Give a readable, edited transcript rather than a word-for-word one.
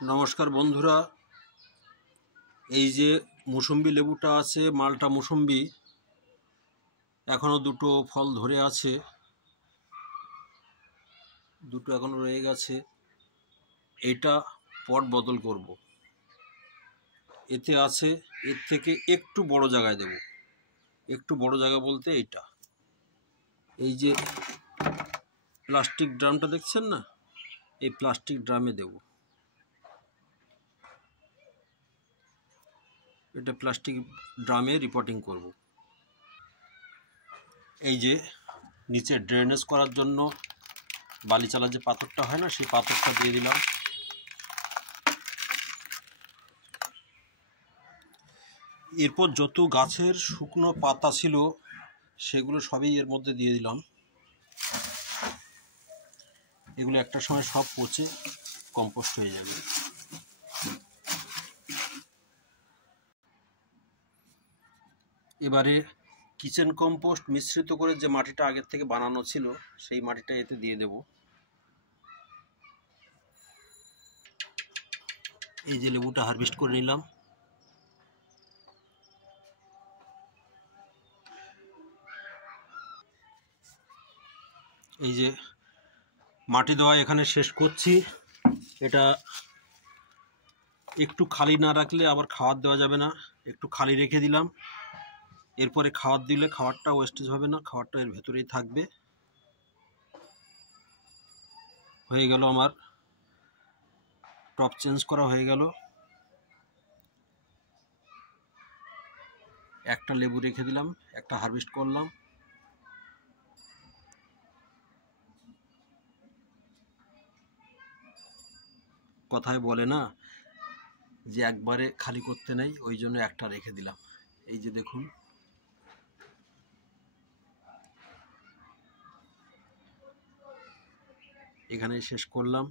নমস্কার বন্ধুরা, এই যে মৌসুম্বি লেবুটা আছে, মালটা মৌসুম্বি, এখনো দুটো ফল ধরে আছে, দুটো এখনো রয়ে গেছে। এটা পট বদল করব। এতে আছে, এর থেকে একটু বড় জায়গায় দেব। একটু বড় জায়গা বলতে এইটা, এই যে প্লাস্টিক ড্রামটা দেখছেন না, এই প্লাস্টিক ড্রামে দেব। এটা প্লাস্টিক ড্রামে রিপোর্টিং করব। এই যে নিচে ড্রেনেজ করার জন্য বালি চালার যে পাথরটা হয় না, সেই পাথরটা দিয়ে দিলাম। এরপর যত গাছের শুকনো পাতা ছিল সেগুলো সবই এর মধ্যে দিয়ে দিলাম। এগুলো একটা সময় সব পচে কম্পোস্ট হয়ে যাবে। এবারে কিচেন কম্পোস্ট মিশ্রিত করে যে মাটিটা আগের থেকে বানানো ছিল, সেই মাটিটা এতে দিয়ে দেব। এই যে লেবুটা হারভেস্ট করে নিলাম। এই যে মাটি দেওয়া এখানে শেষ করছি। এটা একটু খালি না রাখলে আবার খাবার দেওয়া যাবে না, একটু খালি রেখে দিলাম। এরপরে খাবার দিলে খাবারটা ওয়েস্টেজ হবে না, খাবারটা এর ভেতরেই থাকবে। হয়ে গেল, আমার টপ চেঞ্জ করা হয়ে গেল। একটা লেবু রেখে দিলাম, একটা হারভেস্ট করলাম। কথায় বলে না যে একবারে খালি করতে নেই, ওই জন্য একটা রেখে দিলাম। এই যে দেখুন, এখানে শেষ করলাম।